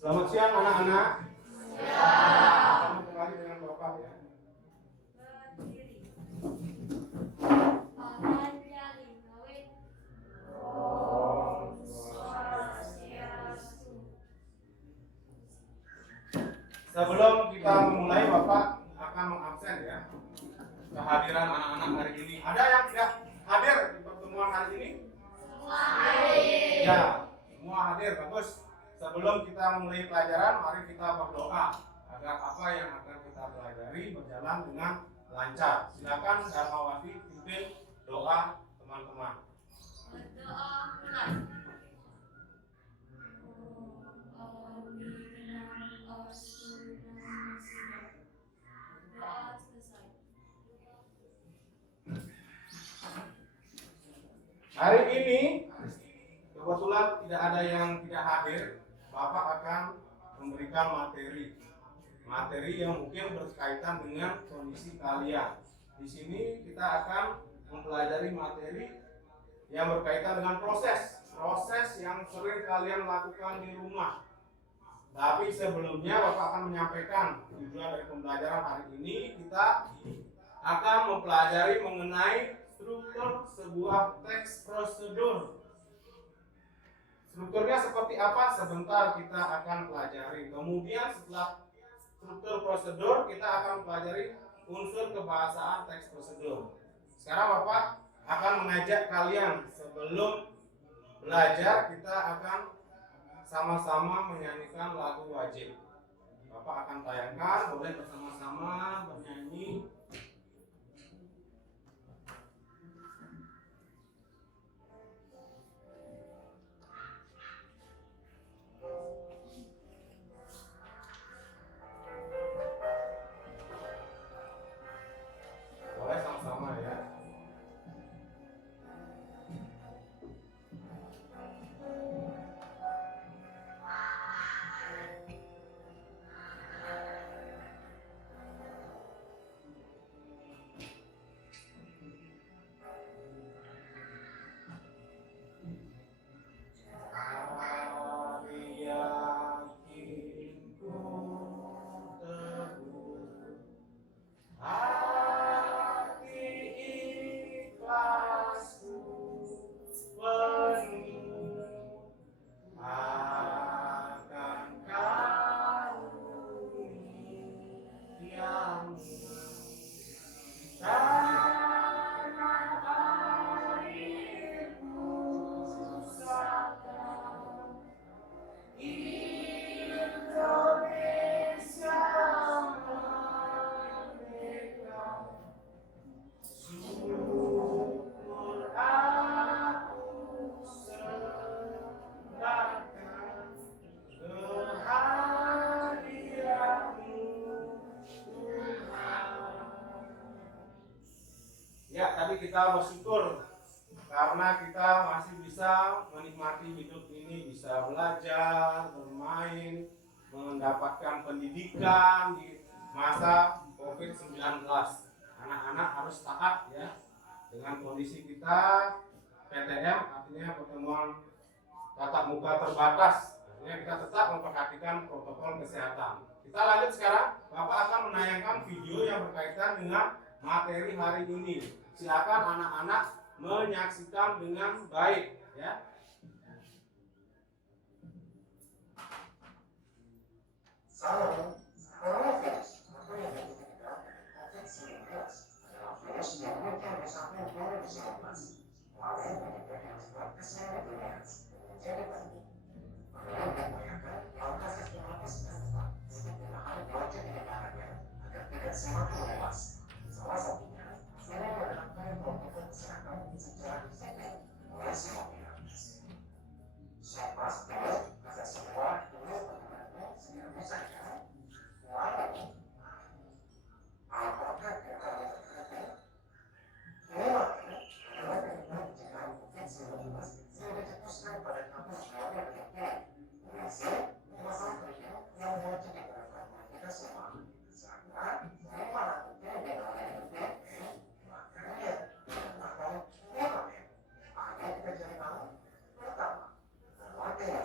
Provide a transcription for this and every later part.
Selamat siang anak-anak. Siang. Kembali dengan Bapak ya. Sebelum kita memulai, Bapak akan mengabsen ya kehadiran anak-anak hari ini. Ada yang tidak hadir di pertemuan hari ini? Semua hadir. Ya, semua hadir. Bagus. Sebelum kita memulai pelajaran, mari kita berdoa agar apa yang akan kita pelajari berjalan dengan lancar. Silakan Darmawati pimpin doa teman-teman. Berdoa mulai. Doa selesai. Hari ini kebetulan tidak ada yang tidak hadir. Bapak akan memberikan materi yang mungkin berkaitan dengan kondisi kalian. Di sini kita akan mempelajari materi yang berkaitan dengan proses yang sering kalian lakukan di rumah. Tapi sebelumnya Bapak akan menyampaikan tujuan dari pembelajaran hari ini. Kita akan mempelajari mengenai struktur sebuah teks prosedur. Strukturnya seperti apa? Sebentar kita akan pelajari. Kemudian setelah struktur prosedur, kita akan pelajari unsur kebahasaan teks prosedur. Sekarang Bapak akan mengajak kalian sebelum belajar, kita akan sama-sama menyanyikan lagu wajib. Bapak akan tayangkan, boleh bersama-sama bernyanyi. Boleh sama-sama ya. Ya, tadi kita bersyukur karena kita masih bisa menikmati hidup ini, bisa belajar, bermain, mendapatkan pendidikan di masa COVID-19. Anak-anak harus taat ya dengan kondisi kita PTM, artinya pertemuan tatap muka terbatas. Artinya kita tetap memperhatikan protokol kesehatan. Kita lanjut sekarang, Bapak akan menayangkan video yang berkaitan dengan materi hari ini. Silakan anak-anak menyaksikan dengan baik ya. So, coronavirus atau yang dikenal COVID-19 adalah virus yang menyebabkan kerusakan neuromuskular melalui penyebaran sebab kesehatan menjadi penting. Bagaimana membayangkan kalau kasus COVID-19 tidak harus wajib dinyatakan agar tidak semakin luas. Salah satunya dengan menerapkan protokol kesehatan secara disiplin oleh semua pihak. Siapa sebelum agar semua dulu penanganannya secara saja. Lalu, apakah kita melakukan memang adalah penyebab pencegahan COVID-19 sudah dicetuskan pada tahun 2020. Berhasil masalah kerja yang wajib dilakukan kita semua karena melakukan dengan makanya atau memang hanya kita cari tahu pertama warga yang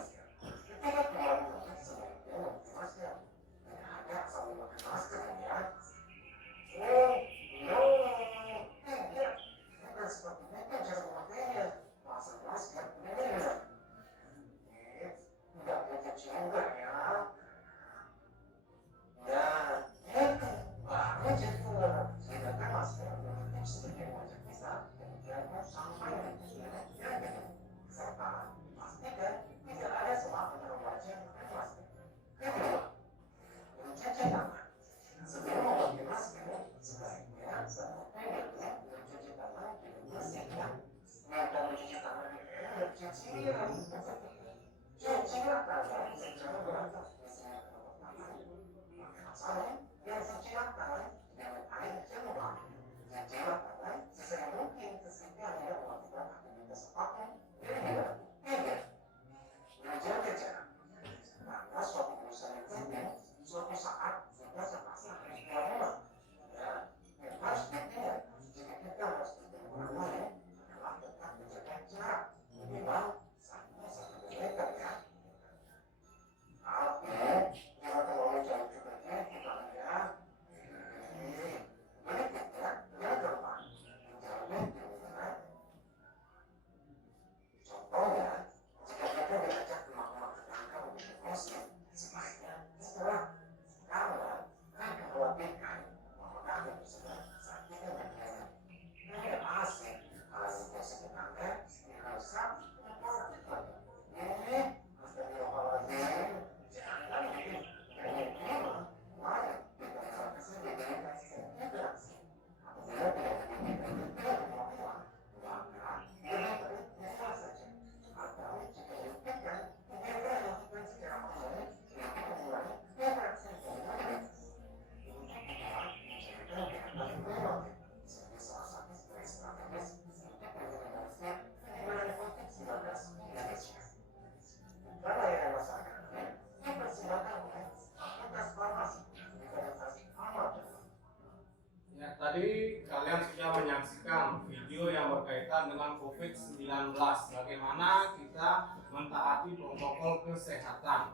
COVID-19. Bagaimana kita mentaati protokol kesehatan.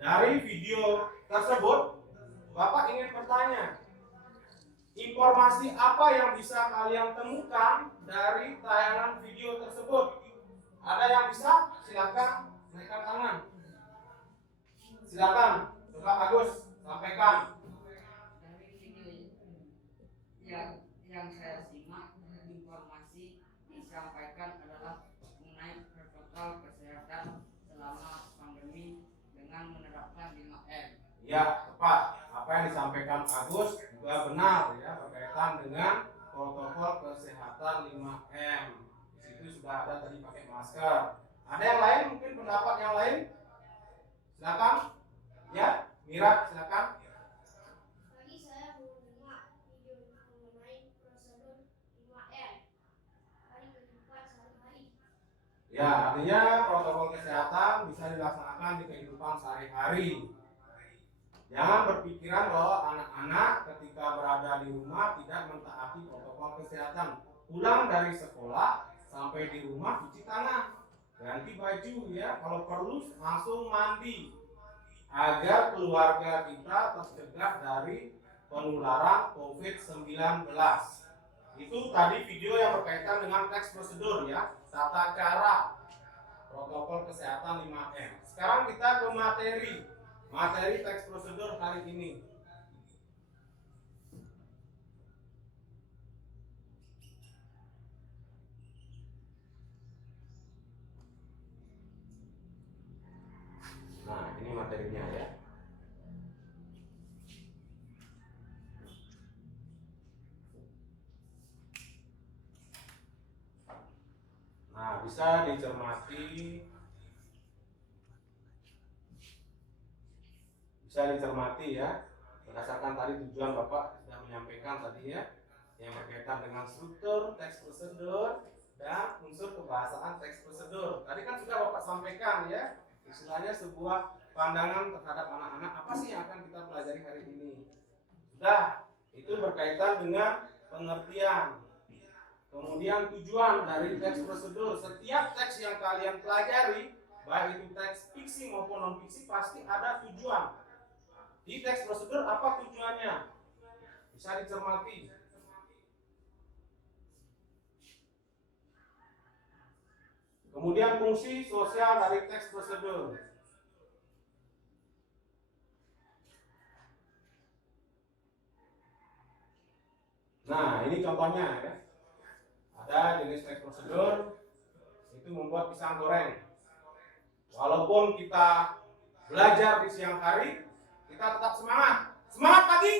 Dari video tersebut, Bapak ingin bertanya, informasi apa yang bisa kalian temukan dari tayangan video tersebut? Ada yang bisa? Silakan naikkan tangan. Silakan, Bapak Agus, sampaikan. Dari video yang saya simak, informasi disampaikan adalah mengenai protokol kesehatan selama pandemi dengan menerapkan 5M. Ya, tepat. Apa yang disampaikan Agus juga benar ya, berkaitan dengan protokol kesehatan 5M. Di situ sudah ada tadi pakai masker. Ada yang lain, mungkin pendapat yang lain? Silakan. Ya, Mira, silakan. Tadi saya mendengar video mengenai prosedur 5M dari kehidupan sehari-hari. Ya, artinya protokol kesehatan bisa dilaksanakan di kehidupan sehari-hari. Jangan berpikiran bahwa anak-anak ketika berada di rumah tidak mentaati protokol kesehatan. Pulang dari sekolah sampai di rumah cuci tangan, ganti baju ya, kalau perlu langsung mandi agar keluarga kita tercegah dari penularan COVID-19. Itu tadi video yang berkaitan dengan teks prosedur ya, tata cara protokol kesehatan 5M. Sekarang kita ke materi teks prosedur hari ini. Nah, ini materinya ya. Nah, bisa dicermati ya, berdasarkan tadi tujuan Bapak sudah menyampaikan tadi ya, yang berkaitan dengan struktur teks prosedur dan unsur kebahasaan teks prosedur. Tadi kan sudah Bapak sampaikan ya, istilahnya sebuah pandangan terhadap anak-anak apa sih yang akan kita pelajari hari ini. Sudah, itu berkaitan dengan pengertian. Kemudian tujuan dari teks prosedur. Setiap teks yang kalian pelajari, baik itu teks fiksi maupun non fiksi, pasti ada tujuan. Di teks prosedur apa tujuannya? Bisa dicermati. Kemudian fungsi sosial dari teks prosedur. Nah, ini contohnya ya. Ada jenis teks prosedur itu membuat pisang goreng. Walaupun kita belajar di siang hari, kita tetap semangat. Semangat pagi.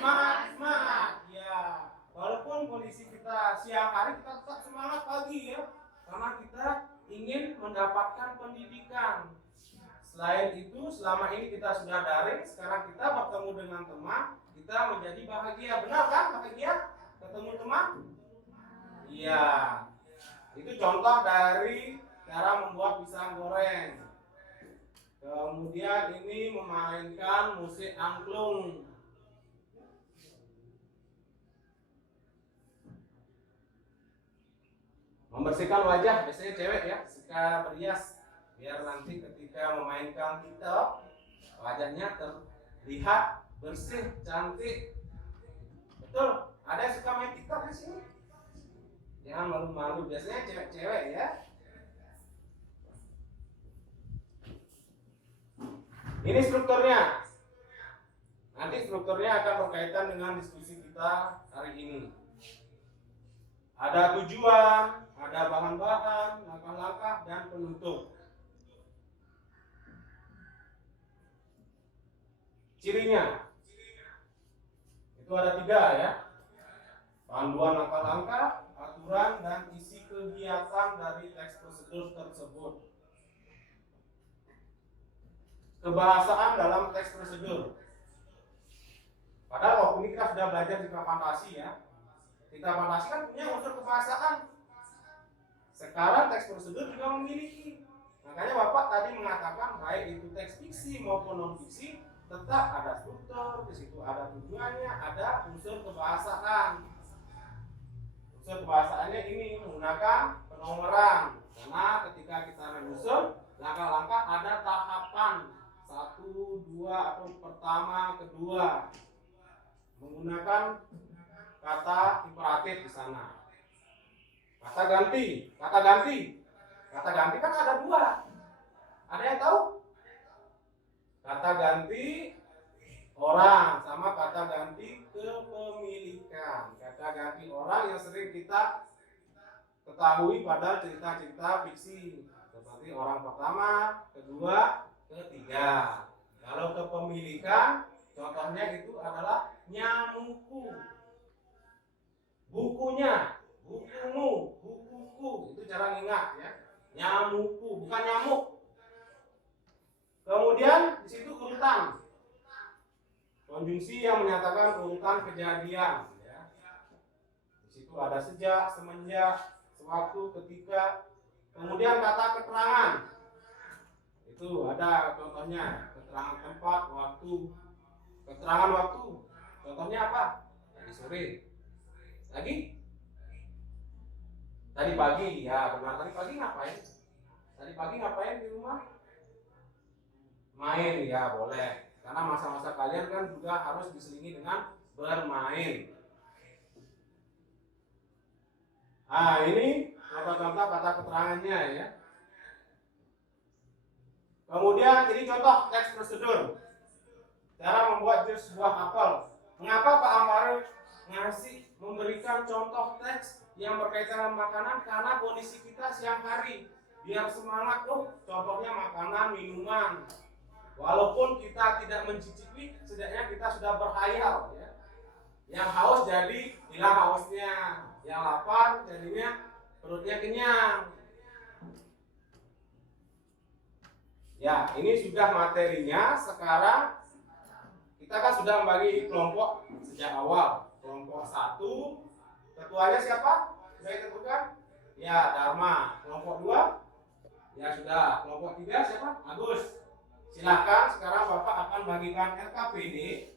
Semangat. Ya, walaupun kondisi kita siang hari, kita tetap semangat pagi ya. Karena kita ingin mendapatkan pendidikan. Selain itu, selama ini kita sudah daring, sekarang kita bertemu dengan teman, kita menjadi bahagia. Benar kan bahagia? Ketemu teman? Iya. Itu contoh dari cara membuat pisang goreng. Kemudian ini memainkan musik angklung. Membersihkan wajah, biasanya cewek ya, suka berias biar nanti ketika memainkan TikTok wajahnya terlihat bersih, cantik. Betul? Ada yang suka main TikTok di sini? Jangan malu-malu, biasanya cewek-cewek ya. Ini strukturnya. Nanti strukturnya akan berkaitan dengan diskusi kita hari ini. Ada tujuan, ada bahan-bahan, langkah-langkah, dan penutup. Cirinya itu ada 3 ya. Panduan langkah-langkah, aturan, dan isi kegiatan dari teks prosedur tersebut. Kebahasaan dalam teks prosedur. Padahal waktu ini kita sudah belajar citra fantasi ya. Citra fantasi kan punya unsur kebahasaan. Sekarang teks prosedur juga memiliki. Makanya Bapak tadi mengatakan baik itu teks fiksi maupun non fiksi tetap ada struktur, di situ ada tujuannya, ada unsur kebahasaan. kebahasaannya ini menggunakan penomoran, karena ketika kita menyusun langkah-langkah ada tahapan 1, 2 atau pertama, kedua, menggunakan kata imperatif di sana. Kata ganti kan ada 2. Ada yang tahu? Kata ganti orang sama kata ganti kepemilikan. Kata ganti orang yang sering kita ketahui pada cerita-cerita fiksi, seperti orang pertama, kedua, ketiga. Kalau kepemilikan, contohnya itu adalah nyamuku, bukunya, bukumu, bukuku. Itu cara ingat ya. Nyamuku, bukan nyamuk. Kemudian di situ urutan. Konjungsi yang menyatakan urutan kejadian ya. Di situ ada sejak, semenjak, sewaktu, ketika. Kemudian kata keterangan. Itu ada contohnya, keterangan tempat, waktu. Keterangan waktu. Contohnya apa? Tadi sore. Lagi? Tadi pagi, ya benar. Tadi pagi ngapain? Tadi pagi ngapain di rumah? Main, ya boleh. Karena masa-masa kalian kan juga harus diselingi dengan bermain. Nah, ini contoh-contoh kata keterangannya ya. Kemudian ini contoh teks prosedur. Cara membuat jus buah apel. Mengapa Pak Amari memberikan contoh teks yang berkaitan dengan makanan? Karena kondisi kita siang hari, biar semangat. Contohnya makanan, minuman. Walaupun kita tidak mencicipi, setidaknya kita sudah berhayal ya. Yang haus jadi hilang hausnya, yang lapar jadinya perutnya kenyang. Ya, ini sudah materinya. Sekarang kita kan sudah membagi kelompok sejak awal. Kelompok 1, ketuanya siapa? Sudah ditentukan? Ya, Dharma. Kelompok 2? Ya sudah. Kelompok 3 siapa? Agus. Silakan sekarang Bapak akan bagikan LKPD.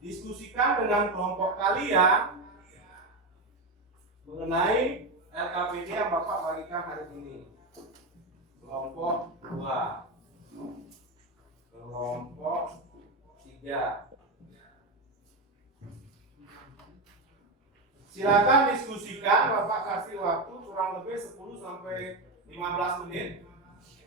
Diskusikan dengan kelompok kalian mengenai LKPD yang Bapak bagikan hari ini. Kelompok 2, kelompok 3. Silakan diskusikan, Bapak kasih waktu kurang lebih 10 sampai 15 menit.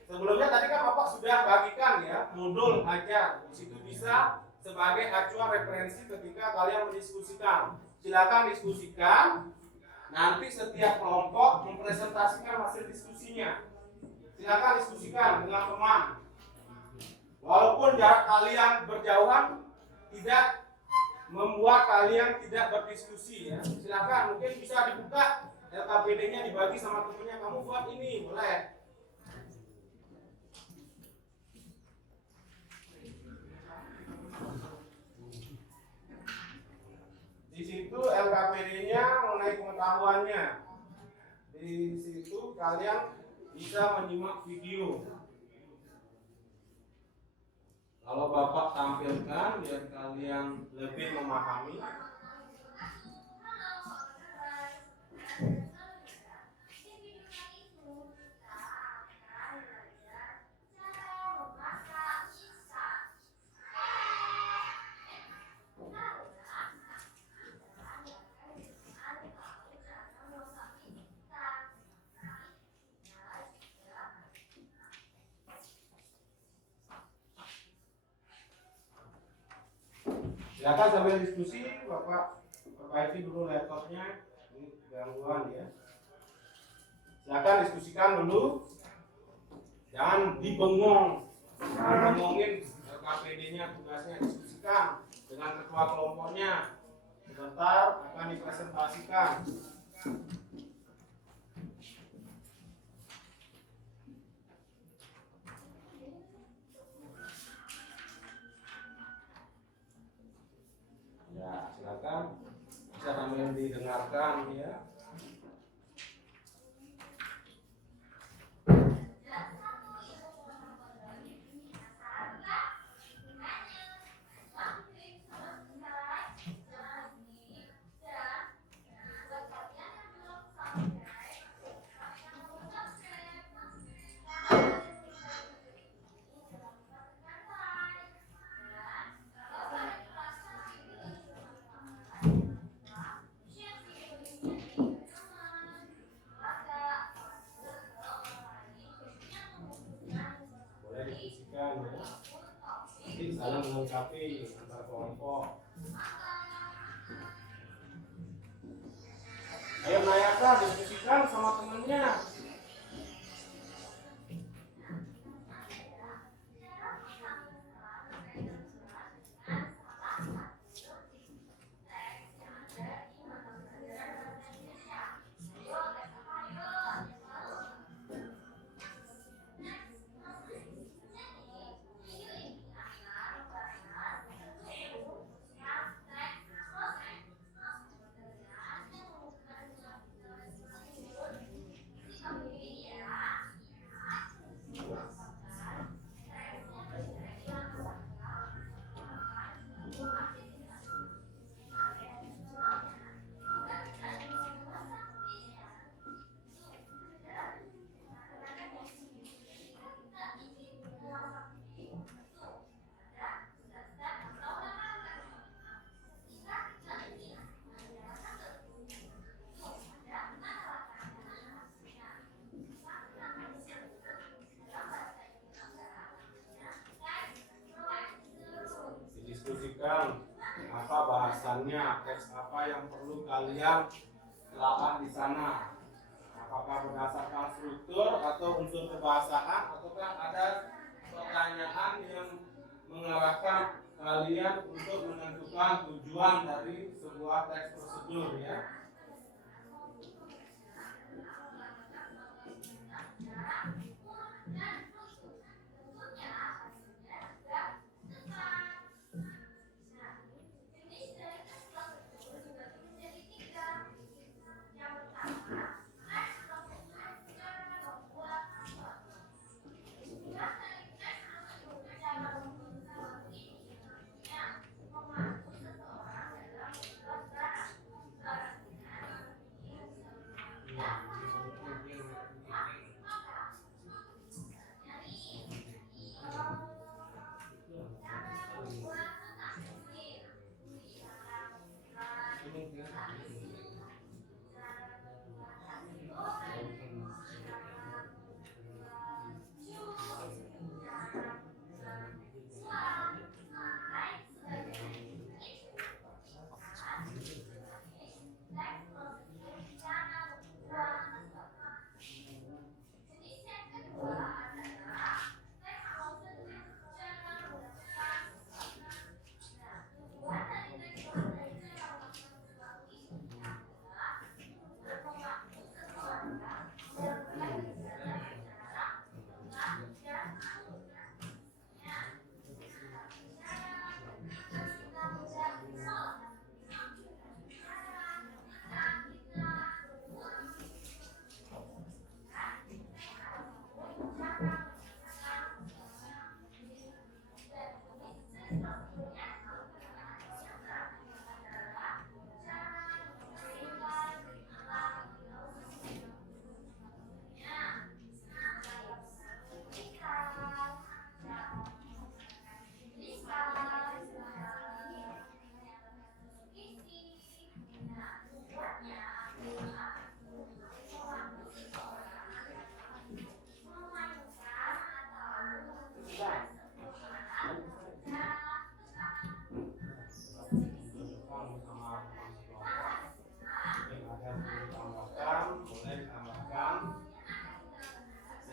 Sebelumnya tadi kan Bapak sudah bagikan ya modul ajar. Di situ bisa sebagai acuan referensi ketika kalian mendiskusikan. Silakan diskusikan. Nanti setiap kelompok mempresentasikan hasil diskusinya. Silakan diskusikan dengan teman. Walaupun jarak kalian berjauhan, tidak membuat kalian tidak berdiskusi ya. Silakan, mungkin bisa dibuka LKPD-nya, dibagi sama temennya. Kamu buat ini, boleh. Di situ LKPD-nya mengenai pengetahuannya. Di situ kalian bisa menyimak video. Kalau Bapak tampilkan biar kalian lebih memahami. Silakan sambil diskusi, Bapak perbaiki dulu laptopnya, ini gangguan ya. Silakan diskusikan dulu, jangan dibengong, ngomongin LKPD-nya, tugasnya diskusikan dengan ketua kelompoknya. Sebentar akan dipresentasikan. Ya, silakan bisa sambil didengarkan ya. diskusikan ya. Jadi saling melengkapi antar kelompok. Ayo Nayaka diskusikan sama temennya. Didiskusikan apa bahasannya, teks apa yang perlu kalian telaah di sana. Apakah berdasarkan struktur atau unsur kebahasaan, ataukah ada pertanyaan yang mengarahkan kalian untuk menentukan tujuan dari sebuah teks prosedur ya.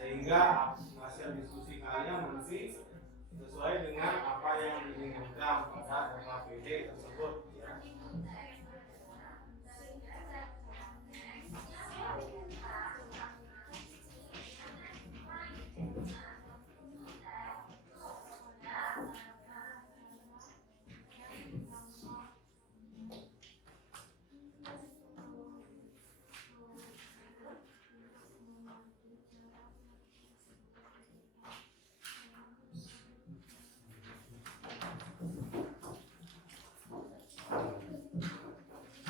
Sehingga hasil diskusi kalian nanti sesuai dengan apa yang diinginkan pada RKPD tersebut ya.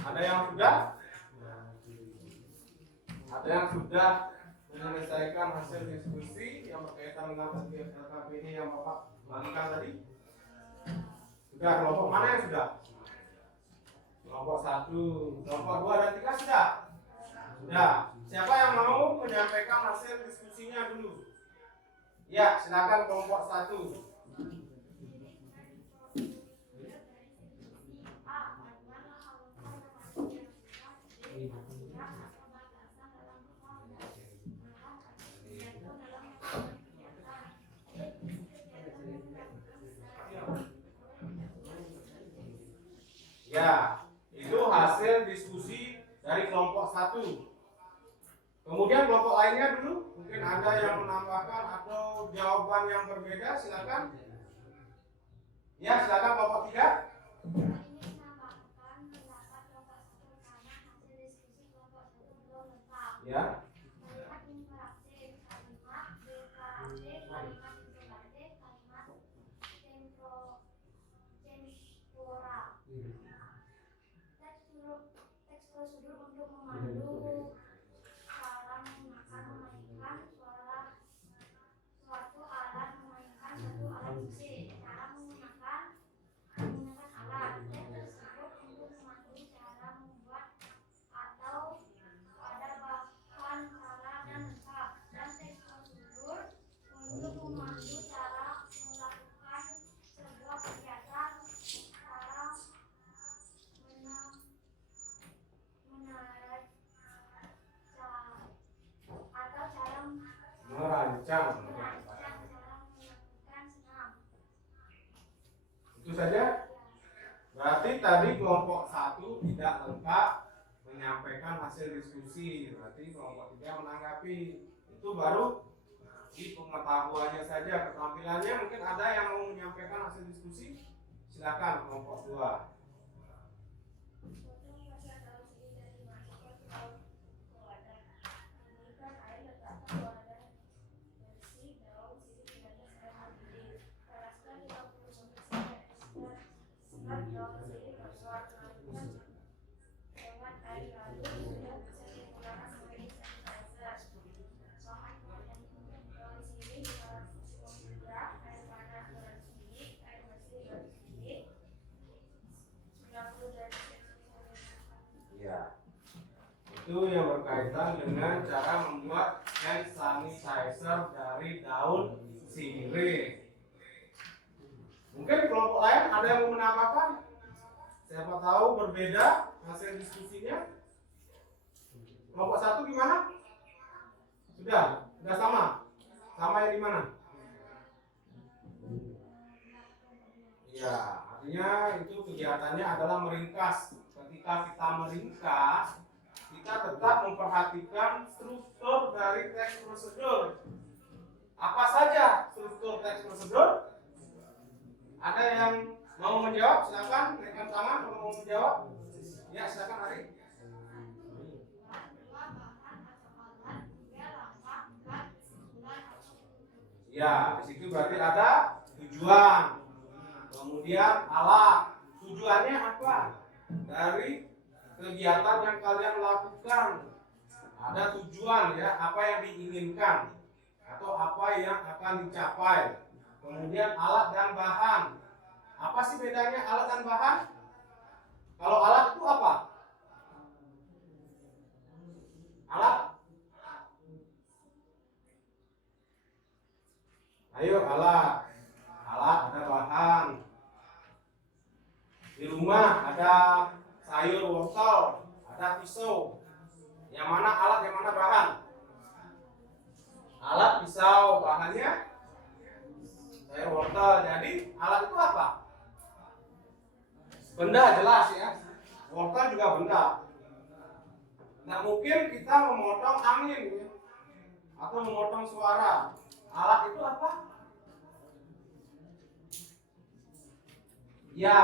Ada yang sudah? Ada yang sudah menyelesaikan hasil diskusi yang berkaitan dengan RKPD yang Bapak bagikan tadi? Sudah, kelompok mana yang sudah? Kelompok 1, kelompok 2 dan 3 sudah? Sudah. Siapa yang mau menyampaikan hasil diskusinya dulu? Ya, silakan kelompok 1. Ya, itu hasil diskusi dari kelompok 1. Kemudian kelompok lainnya dulu, mungkin ada yang menambahkan atau jawaban yang berbeda, silakan. Ya, silakan kelompok 3. Ya. Teks prosedur untuk memandu cara memainkan suatu alat memainkan suatu alat musik, cara menggunakan alat. Teks tersebut untuk memandu cara membuat atau pada bahan cara dan lengkap. Dan teks prosedur untuk memandu cara melakukan sebuah kegiatan, cara Merancang. Itu saja. Berarti tadi kelompok 1 tidak lengkap menyampaikan hasil diskusi. Berarti kelompok 3 menanggapi. Itu baru di pengetahuannya saja. Keterampilannya mungkin ada yang mau menyampaikan hasil diskusi. Silakan kelompok 2. Ya, itu yang berkaitan dengan cara membuat hand sanitizer dari daun sirih. Mungkin kelompok lain ada yang mau menambahkan? Siapa tahu berbeda hasil diskusinya. Kelompok 1 gimana? Sudah sama? Sama yang di mana? Ya, artinya itu kegiatannya adalah meringkas. Ketika kita meringkas, kita tetap memperhatikan struktur dari teks prosedur. Apa saja struktur teks prosedur? Ada yang mau menjawab? Silakan naikkan tangan kalau mau menjawab. Ya, silakan Ari. Ya, di situ berarti ada tujuan. Kemudian alat. Tujuannya apa? Dari kegiatan yang kalian lakukan. Ada tujuan ya, apa yang diinginkan atau apa yang akan dicapai. Kemudian alat dan bahan. Apa sih bedanya alat dan bahan? Kalau alat itu apa? Alat? Ayo alat. Alat ada bahan. Di rumah ada sayur wortel, ada pisau. Yang mana alat, yang mana bahan? Alat pisau, bahannya sayur wortel. Jadi alat itu apa? Benda jelas ya. Wortel juga benda. Nah mungkin kita memotong angin ya, atau memotong suara. Alat itu apa? Ya,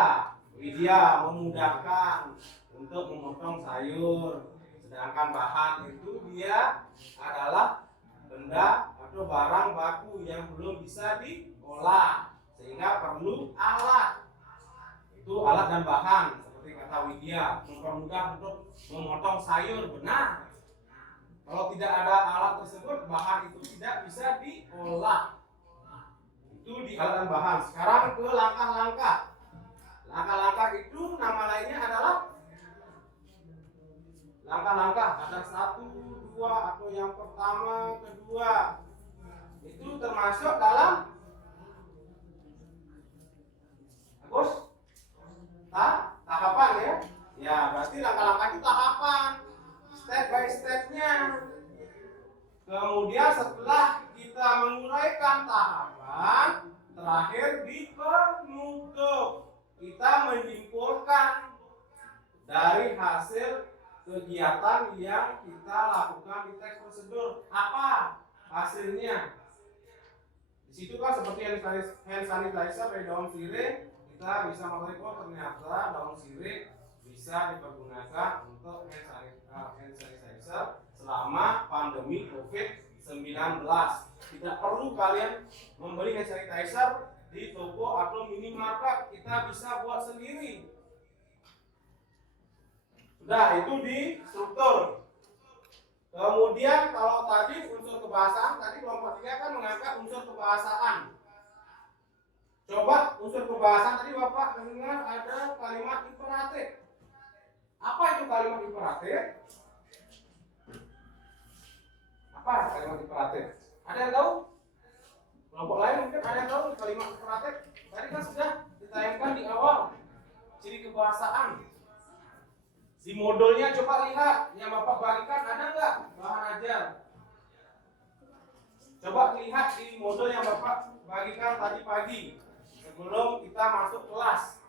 Widya memudahkan untuk memotong sayur. Sedangkan bahan itu dia adalah benda atau barang baku yang belum bisa diolah, sehingga perlu alat. Itu alat dan bahan, seperti kata Widya, mempermudah untuk memotong sayur. Benar. Kalau tidak ada alat tersebut, bahan itu tidak bisa diolah. Itu di alat dan bahan. Sekarang ke langkah-langkah. Langkah-langkah itu nama lainnya adalah langkah-langkah. Ada 1, 2 atau yang pertama, kedua. itu termasuk dalam Agus tahapan ya. Ya, berarti langkah-langkah itu tahapan, step by stepnya. Kemudian setelah kita menguraikan tahapan, terakhir di penutup kita menyimpulkan dari hasil kegiatan yang kita lakukan di teks prosedur. Apa hasilnya? Di situ kan seperti hand sanitizer dari daun sirih, kita bisa mengetahui oh ternyata daun sirih bisa dipergunakan untuk hand sanitizer selama pandemi COVID-19. Tidak perlu kalian membeli hand sanitizer di toko atau minimarket, kita bisa buat sendiri. Sudah, itu di struktur. Kemudian kalau tadi unsur kebahasaan, tadi kelompok 3 kan mengangkat unsur kebahasaan. Coba unsur kebahasaan tadi Bapak dengar ada kalimat imperatif. Apa itu kalimat imperatif? Apa kalimat imperatif? Ada yang tahu? Kelompok lain mungkin ada yang tahu kalimat imperatif. Tadi kan sudah ditayangkan di awal ciri kebahasaan. Di modulnya coba lihat yang Bapak bagikan ada nggak bahan ajar? Coba lihat di modul yang Bapak bagikan tadi pagi sebelum kita masuk kelas.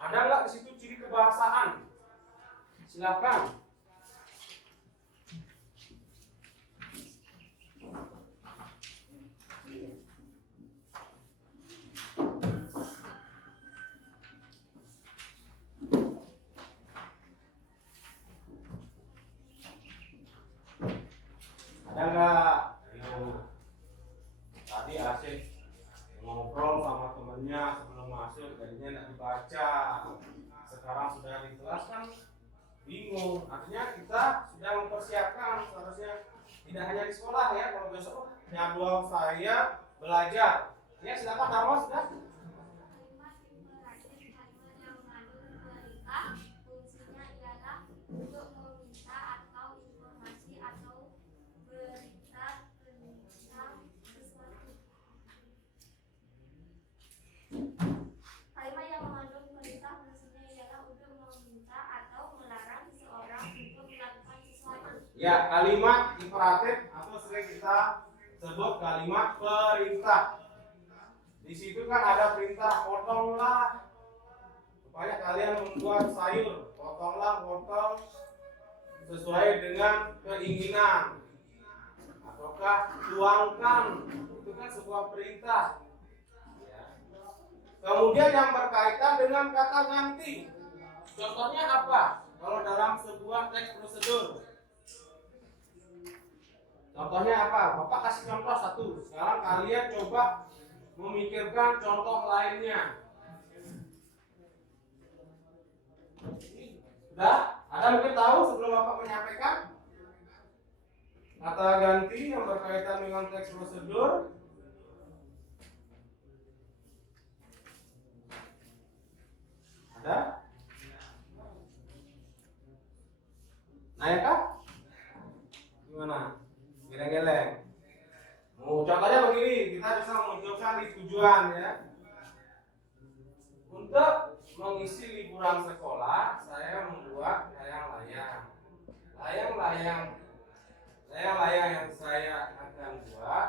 Ada nggak di situ ciri kebahasaan? Silakan. Ada nggak? Tadi asik ngobrol sama temennya sebelum masuk, jadinya nggak dibaca. Sekarang sudah di kelas kan bingung. Artinya kita sudah mempersiapkan, seharusnya tidak hanya di sekolah ya. Kalau besok jadwal saya belajar, ya silakan Darma sudah. Kalimat imperatif kalimat yang mengandung perintah, fungsinya ialah untuk meminta atau informasi atau berita tentang sesuatu. Kalimat yang mengandung perintah fungsinya ialah untuk meminta atau melarang seseorang untuk melakukan sesuatu. Ya, kalimat imperatif atau sering kita sebut kalimat perintah. Di situ kan ada perintah potonglah supaya kalian membuat sayur, potonglah wortel sesuai dengan keinginan, ataukah tuangkan, itu kan sebuah perintah. Ya. Kemudian yang berkaitan dengan kata ganti, contohnya apa? Kalau dalam sebuah teks prosedur, contohnya apa? Bapak kasih contoh satu. Sekarang kalian coba memikirkan contoh lainnya. Sudah? Ada mungkin tahu sebelum Bapak menyampaikan? Kata ganti yang berkaitan dengan teks prosedur. Ada? Nah ya Kak? Gimana? Geleng-geleng. Contohnya begini, kita bisa memunculkan di tujuan ya. Untuk mengisi liburan sekolah, saya membuat layang-layang. Layang-layang yang saya akan buat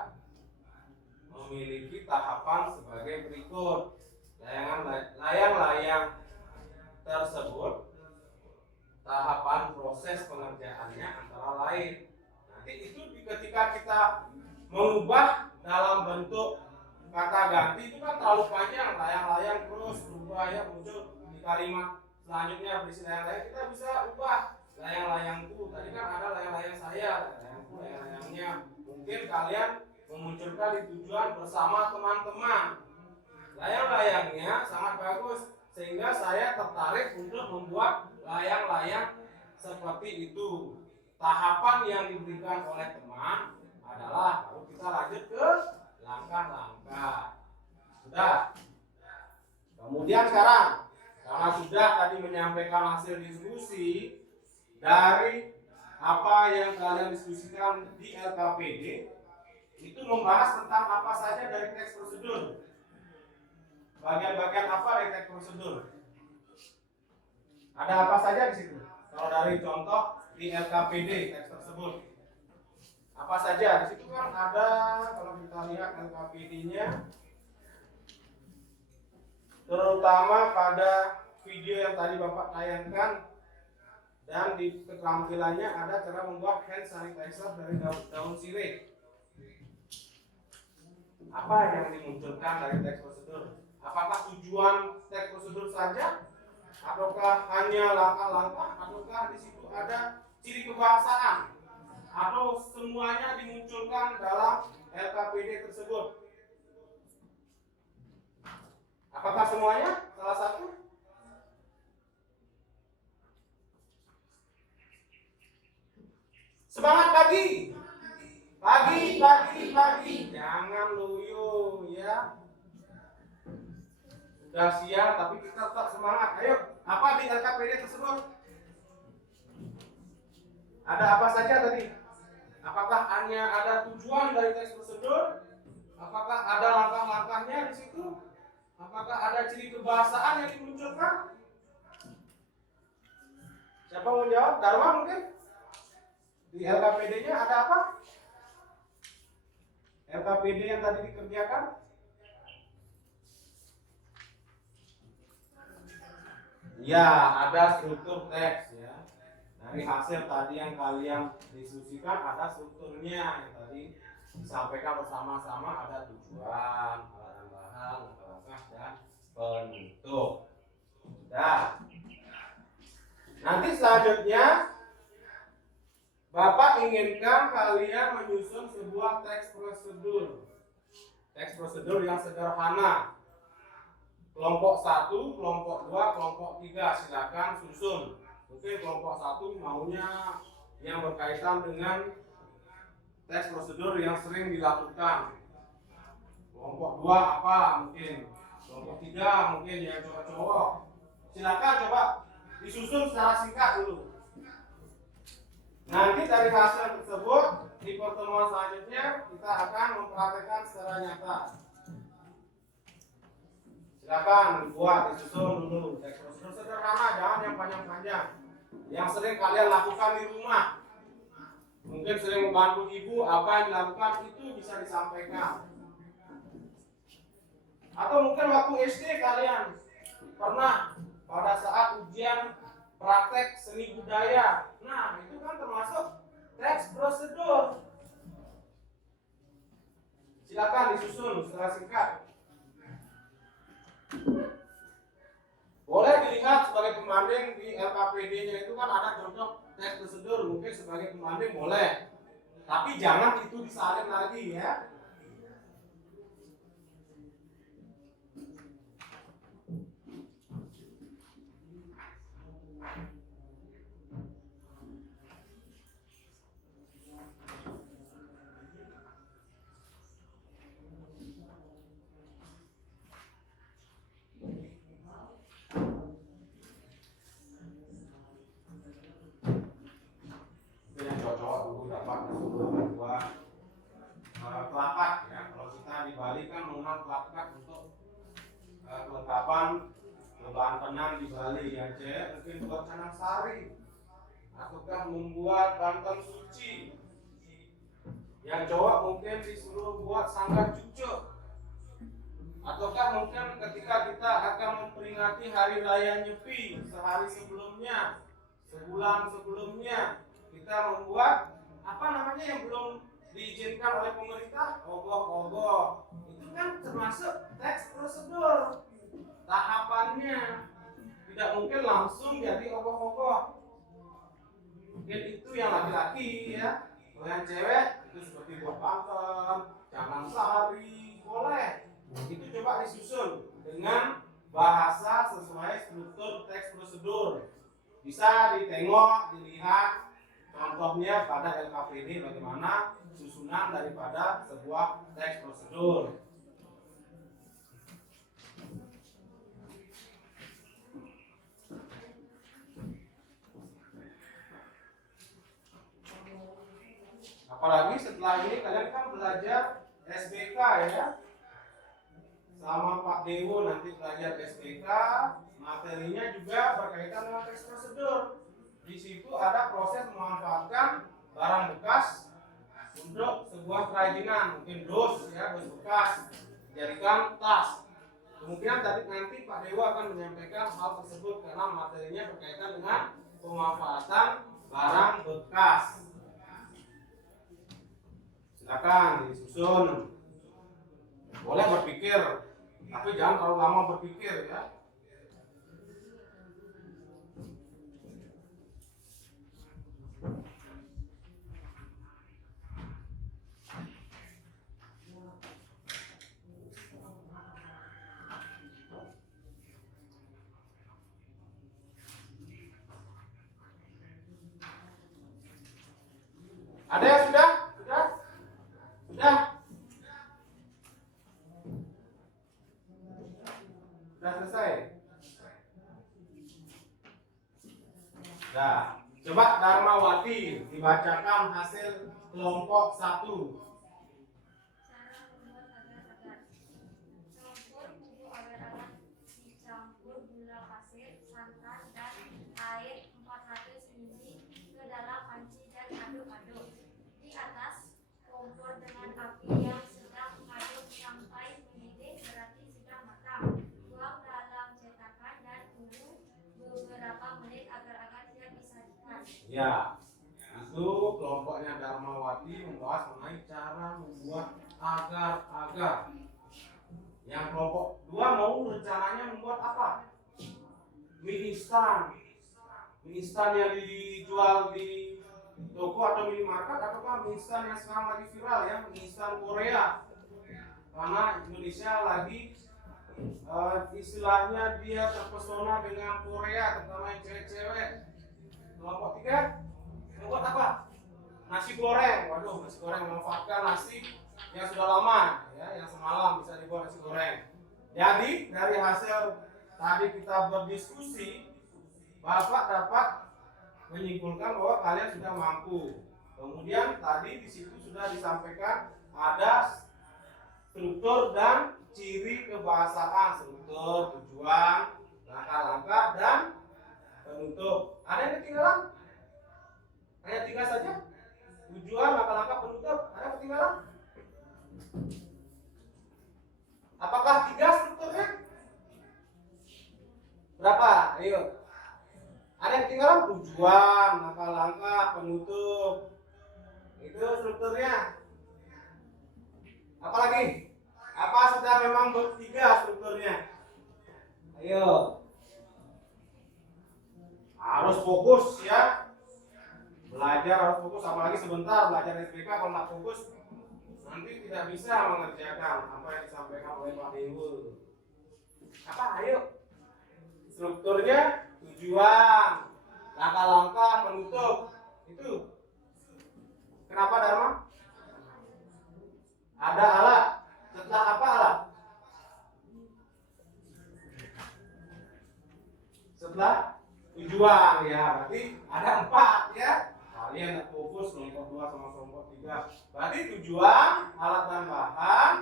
memiliki tahapan sebagai berikut. Layang-layang tersebut tahapan proses pengerjaannya antara lain. Nanti itu ketika kita mengubah dalam bentuk kata ganti itu kan terlalu panjang, layang-layang terus berubah ya, muncul di kalimat selanjutnya berisi layang-layang, kita bisa ubah layang-layangku. Tadi kan ada layang-layang saya, layang-layangku, layang-layangnya. Mungkin kalian memunculkan di tujuan bersama teman-teman. Layang-layangnya sangat bagus sehingga saya tertarik untuk membuat layang-layang seperti itu. Tahapan yang diberikan oleh teman adalah lalu kita lanjut ke langkah-langkah. Sudah. Kemudian sekarang karena sudah tadi menyampaikan hasil diskusi dari apa yang kalian diskusikan di LKPD, itu membahas tentang apa saja dari teks prosedur. Bagian-bagian apa dari teks prosedur? Ada apa saja di situ? Kalau dari contoh di LKPD teks tersebut, apa saja di situ kan ada. Kalau kita lihat LKPD-nya, terutama pada video yang tadi Bapak tayangkan, dan di keterampilannya ada cara membuat hand sanitizer dari daun sirih. Apa yang dimunculkan dari teks prosedur? Apakah tujuan teks prosedur saja? Ataukah hanya langkah-langkah? Ataukah di situ ada ciri kebahasaan? Atau semuanya dimunculkan dalam LKPD tersebut? Apakah semuanya? Salah satu? Semangat pagi! Pagi! Jangan loyo ya. Sudah siang tapi kita tetap semangat. Ayo, apa di LKPD tersebut? Ada apa saja tadi? Apakah hanya ada tujuan dari teks prosedur? Apakah ada langkah-langkahnya di situ? Apakah ada ciri kebahasaan yang dimunculkan? Siapa mau jawab? Dharma mungkin? Di LKPD-nya ada apa? LKPD yang tadi dikerjakan? Ya, ada struktur teks ya. Dari hasil tadi yang kalian diskusikan ada strukturnya yang tadi disampaikan bersama-sama, ada tujuan, alat tambahan, langkah dan penutup. Sudah. Nanti selanjutnya Bapak inginkan kalian menyusun sebuah teks prosedur. Teks prosedur yang sederhana. Kelompok 1, kelompok 2, kelompok 3 silakan susun. Mungkin kelompok 1 maunya yang berkaitan dengan teks prosedur yang sering dilakukan. Kelompok 2 apa mungkin? Kelompok 3 mungkin yang cowok-cowok. Silakan coba disusun secara singkat dulu. Nanti dari hasil tersebut di pertemuan selanjutnya kita akan mempraktekkan secara nyata. Silakan buat disusun dulu teks prosedur sederhana, jangan yang panjang-panjang. Yang sering kalian lakukan di rumah, mungkin sering membantu ibu, apa yang dilakukan itu bisa disampaikan. Atau mungkin waktu SD kalian pernah pada saat ujian praktek seni budaya. Nah, itu kan termasuk teks prosedur. Silakan disusun secara singkat. Boleh dilihat sebagai pembanding di LKPD-nya itu kan ada contoh teks prosedur, mungkin sebagai pembanding boleh. Tapi jangan itu disalin lagi ya. Kelapak ya, kalau kita di Bali kan mengenal kelapak untuk kelengkapan bahan penang di Bali ya, mungkin buat canang sari ataukah membuat bantal suci. Yang cowok mungkin disuruh buat sanggar cucuk, ataukah mungkin ketika kita akan memperingati hari raya Nyepi sehari sebelumnya, sebulan sebelumnya, kita membuat apa namanya yang belum diizinkan oleh pemerintah, ogoh-ogoh. Itu kan termasuk teks prosedur. Tahapannya tidak mungkin langsung jadi ogoh-ogoh. Mungkin itu yang laki-laki ya. Kalau yang cewek itu seperti buah pakem, canang sari, boleh. Itu coba disusun dengan bahasa sesuai struktur teks prosedur. Bisa ditengok, dilihat contohnya pada LKPD bagaimana susunan daripada sebuah teks prosedur. Apa Apalagi setelah ini kalian kan belajar SBK ya. Sama Pak Dewo nanti belajar SBK, materinya juga berkaitan dengan teks prosedur. Di situ ada proses memanfaatkan barang bekas untuk sebuah kerajinan, mungkin dos ya, dos bekas, dijadikan tas. Kemungkinan tadi nanti Pak Dewo akan menyampaikan hal tersebut karena materinya berkaitan dengan pemanfaatan barang bekas. Silakan disusun. Boleh berpikir, tapi jangan terlalu lama berpikir ya. Ada yang sudah? Sudah? Sudah? Sudah selesai? Nah, coba Darmawati dibacakan hasil kelompok 1. Cara membuat agar-agar. Campur bubuk agar-agar dicampur gula pasir, santan, dan air 400 ml ke dalam panci dan aduk-aduk. Di atas kompor dengan api yang sedang, aduk sampai mendidih, berarti sudah matang. Tuang dalam cetakan dan tunggu beberapa menit agar-agar siap disajikan. Ya, itu kelompoknya Darmawati membahas mengenai cara membuat agar-agar. Yang kelompok 2 mau rencananya membuat apa? Mie instan. Mie instan yang dijual di toko atau minimarket, ataukah mie instan yang sekarang lagi viral ya, mie instan Korea. Karena Indonesia lagi istilahnya dia terpesona dengan Korea, terutama yang cewek-cewek. Kelompok 3 membuat apa? Nasi goreng. Waduh, nasi goreng memanfaatkan nasi yang sudah lama ya, yang semalam bisa dibuat nasi goreng. Jadi dari hasil tadi kita berdiskusi, Bapak dapat menyimpulkan bahwa kalian sudah mampu. Kemudian tadi di situ sudah disampaikan ada struktur dan ciri kebahasaan, struktur, tujuan, langkah-langkah, dan penutup. Ada yang ketinggalan? Hanya 3 saja. Tujuan, langkah-langkah, penutup. Ada yang ketinggalan? Apakah 3 strukturnya? Berapa? Ayo. Ada yang ketinggalan? Tujuan, langkah-langkah, penutup. Itu strukturnya. Apalagi? Apa sudah memang 3 strukturnya? Ayo. Harus fokus ya. Belajar harus fokus, apalagi sebentar belajar SPK. Kalau nggak fokus nanti tidak bisa mengerjakan apa yang disampaikan oleh Pak Dewo. Apa? Ayo. Strukturnya tujuan, langkah-langkah, penutup. Itu. Kenapa Dharma? Ada alat. Setelah apa alat? Setelah tujuan ya, berarti ada 4 ya. Kalian fokus kelompok 2 sama kelompok 3. Berarti tujuan, alat dan bahan,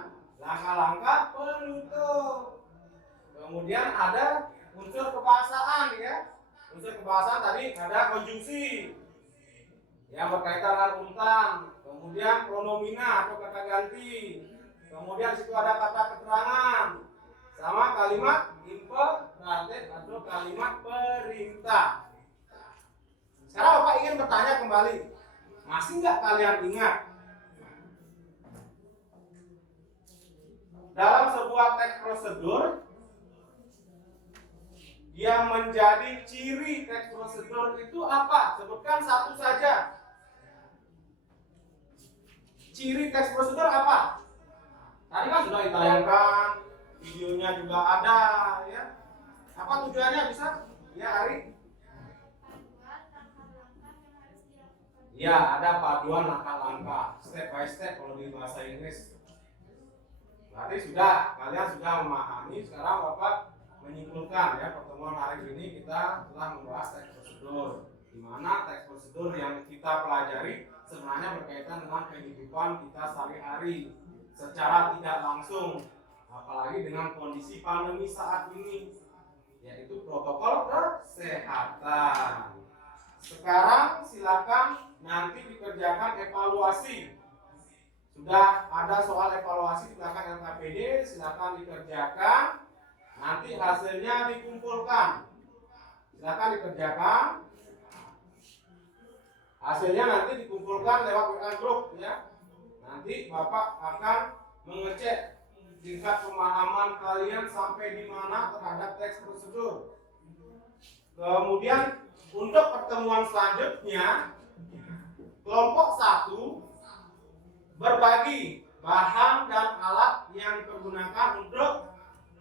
langkah-langkah, penutup. Kemudian ada unsur kebahasaan ya. Unsur kebahasaan tadi ada konjungsi yang berkaitan dengan urutan, kemudian pronomina atau kata ganti, kemudian situ ada kata keterangan, sama kalimat imperatif atau kalimat perintah. Sekarang Bapak ingin bertanya kembali, masih nggak kalian ingat dalam sebuah teks prosedur yang menjadi ciri teks prosedur itu apa? Sebutkan satu saja. Ciri teks prosedur apa? Tadi kan sudah ditayangkan, videonya juga ada ya. Apa tujuannya bisa? Ya Ari? Ya, ada paduan langkah-langkah, step by step kalau di bahasa Inggris. Berarti sudah, kalian sudah memahami. Sekarang Bapak menyimpulkan ya, pertemuan hari ini kita telah membahas teks prosedur, di mana teks prosedur yang kita pelajari sebenarnya berkaitan dengan kehidupan kita sehari-hari secara tidak langsung, apalagi dengan kondisi pandemi saat ini, yaitu protokol kesehatan. Sekarang silakan nanti dikerjakan evaluasi. Sudah ada soal evaluasi, silakan LKPD, silakan dikerjakan. Nanti hasilnya dikumpulkan. Silakan dikerjakan. Hasilnya nanti dikumpulkan lewat WA group ya. Nanti Bapak akan mengecek tingkat pemahaman kalian sampai di mana terhadap teks prosedur. Kemudian untuk pertemuan selanjutnya, kelompok 1 berbagi bahan dan alat yang dipergunakan untuk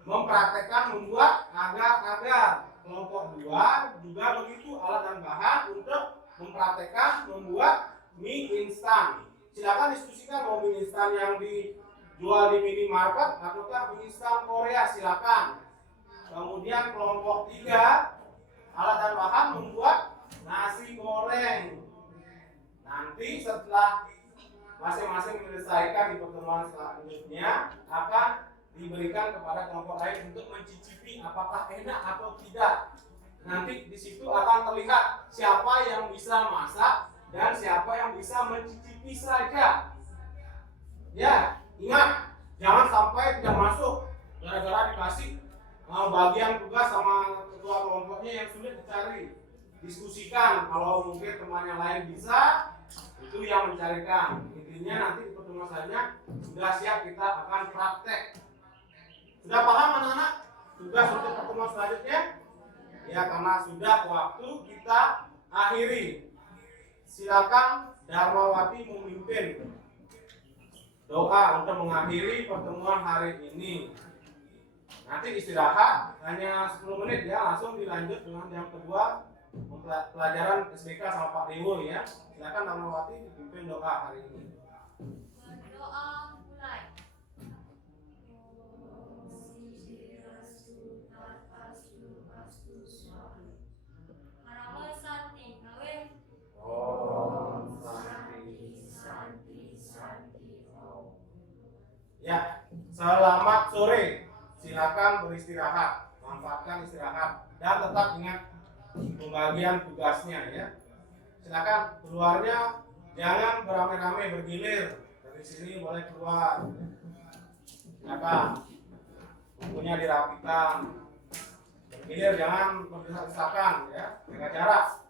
mempraktekkan membuat agar-agar. Kelompok 2 juga begitu, alat dan bahan untuk mempraktekkan membuat mie instan. Silakan diskusikan mau mie instan yang dijual di minimarket ataukah mie instan Korea, silakan. Kemudian kelompok 3 alat dan bahan membuat nasi goreng. Nanti setelah masing-masing menyelesaikan di pertemuan selanjutnya akan diberikan kepada kelompok lain untuk mencicipi apakah enak atau tidak. Nanti di situ akan terlihat siapa yang bisa masak dan siapa yang bisa mencicipi saja. Ya, ingat jangan sampai tidak masuk gara-gara dikasih bagian tugas sama ketua kelompoknya yang sulit dicari. Diskusikan, kalau mungkin temannya lain bisa, itu yang mencarikan. Intinya nanti di pertemuan selanjutnya sudah siap, kita akan praktek. Sudah paham anak-anak tugas untuk pertemuan selanjutnya? Ya, karena sudah waktu kita akhiri. Silakan Darmawati memimpin doa untuk mengakhiri pertemuan hari ini. Nanti istirahat hanya 10 menit ya, langsung dilanjut dengan yang kedua pelajaran SBK sama Pak Dewo ya. Silakan Darmawati pimpin doa hari ini. Berdoa mulai. Harapan santi gawe. Om Santi Om. Ya, selamat sore. Silakan beristirahat, manfaatkan istirahat dan tetap ingat pembagian tugasnya ya. Silakan keluarnya jangan beramai-ramai bergilir. Dari sini boleh keluar. Silakan bukunya dirapikan. Bergilir jangan berdesak-desakan ya, jaga jarak.